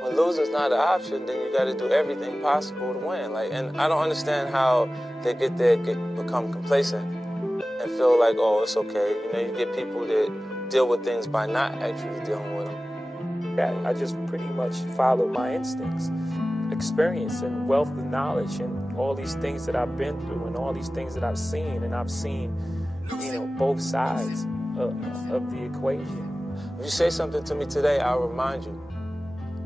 When loser's not an option, then you got to do everything possible to win. And I don't understand how they get there, become complacent, and feel like, oh, it's okay. You get people that deal with things by not actually dealing with them. Yeah, I just pretty much follow my instincts. Experience and wealth of knowledge and all these things that I've been through and all these things that I've seen, and I've seen, both sides of the equation. If you say something to me today, I'll remind you.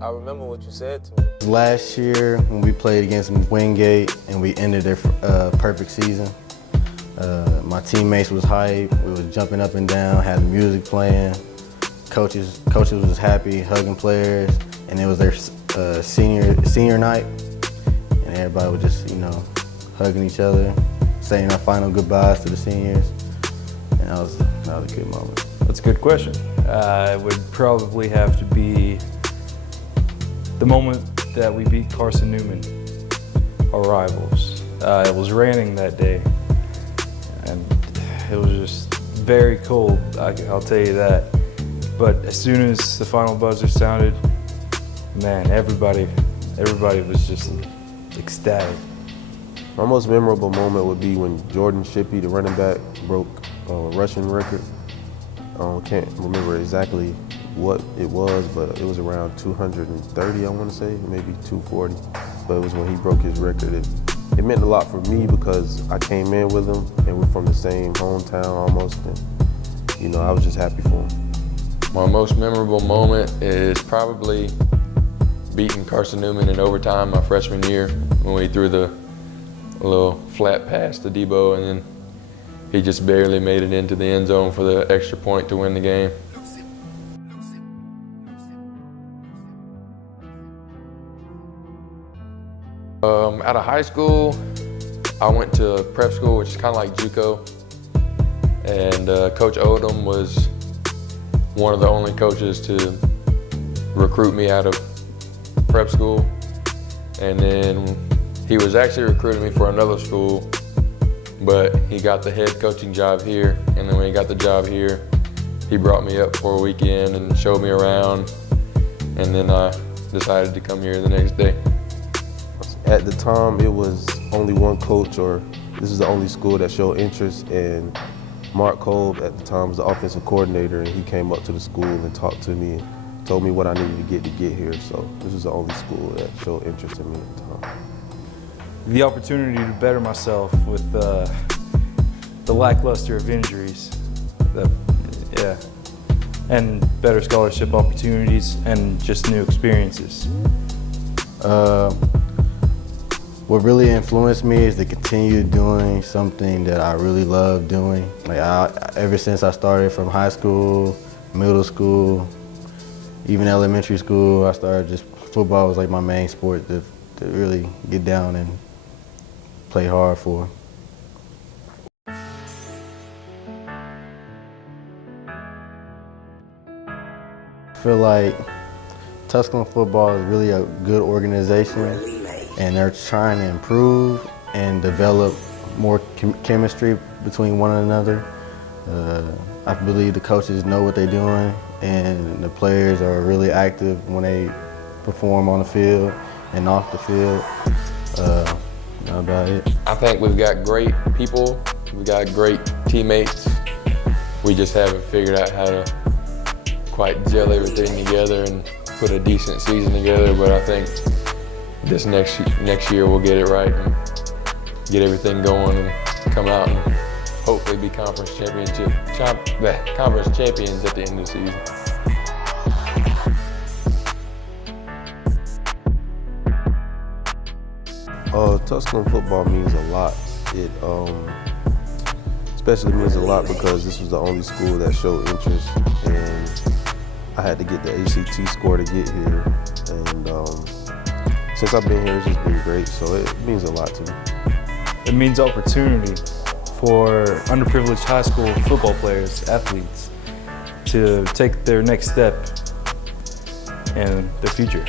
I'll remember what you said to me. Last year, when we played against Wingate and we ended their perfect season, my teammates was hyped. We was jumping up and down, had the music playing. Coaches was happy, hugging players, and it was their senior night, and everybody was just, hugging each other, saying our final goodbyes to the seniors, and that was a good moment. That's a good question. It would probably have to be the moment that we beat Carson Newman, our rivals. It was raining that day, and it was just very cold, I'll tell you that. But as soon as the final buzzer sounded, man, everybody was just ecstatic. My most memorable moment would be when Jordan Shippey, the running back, broke a rushing record. I can't remember exactly what it was, but it was around 230, I want to say, maybe 240. But it was when he broke his record. It meant a lot for me because I came in with him and we're from the same hometown almost, and I was just happy for him. My most memorable moment is probably beating Carson Newman in overtime my freshman year when we threw the little flat pass to Debo, and then he just barely made it into the end zone for the extra point to win the game. Out of high school, I went to prep school, which is kind of like JUCO, and Coach Odom was one of the only coaches to recruit me out of prep school. And then he was actually recruiting me for another school, but he got the head coaching job here. And then when he got the job here, he brought me up for a weekend and showed me around. And then I decided to come here the next day. At the time, it was only one coach, or this is the only school that showed interest, and Mark Kolb at the time was the offensive coordinator, and he came up to the school and talked to me and told me what I needed to get here. So this was the only school that showed interest in me at the time. The opportunity to better myself with the lackluster of injuries, and better scholarship opportunities and just new experiences. What really influenced me is to continue doing something that I really love doing. Ever since I started from high school, middle school, even elementary school, football was like my main sport to really get down and play hard for. I feel like Tusculum Football is really a good organization, and they're trying to improve and develop more chemistry between one another. I believe the coaches know what they're doing, and the players are really active when they perform on the field and off the field. That's about it. I think we've got great people, we've got great teammates. We just haven't figured out how to quite gel everything together and put a decent season together, but I think this next year we'll get it right and get everything going and come out and hopefully be conference champions at the end of the season. Tusculum football means a lot. It especially means a lot because this was the only school that showed interest, and I had to get the ACT score to get here. And since I've been here, it's just been great, so it means a lot to me. It means opportunity for underprivileged high school football players, athletes, to take their next step in the future.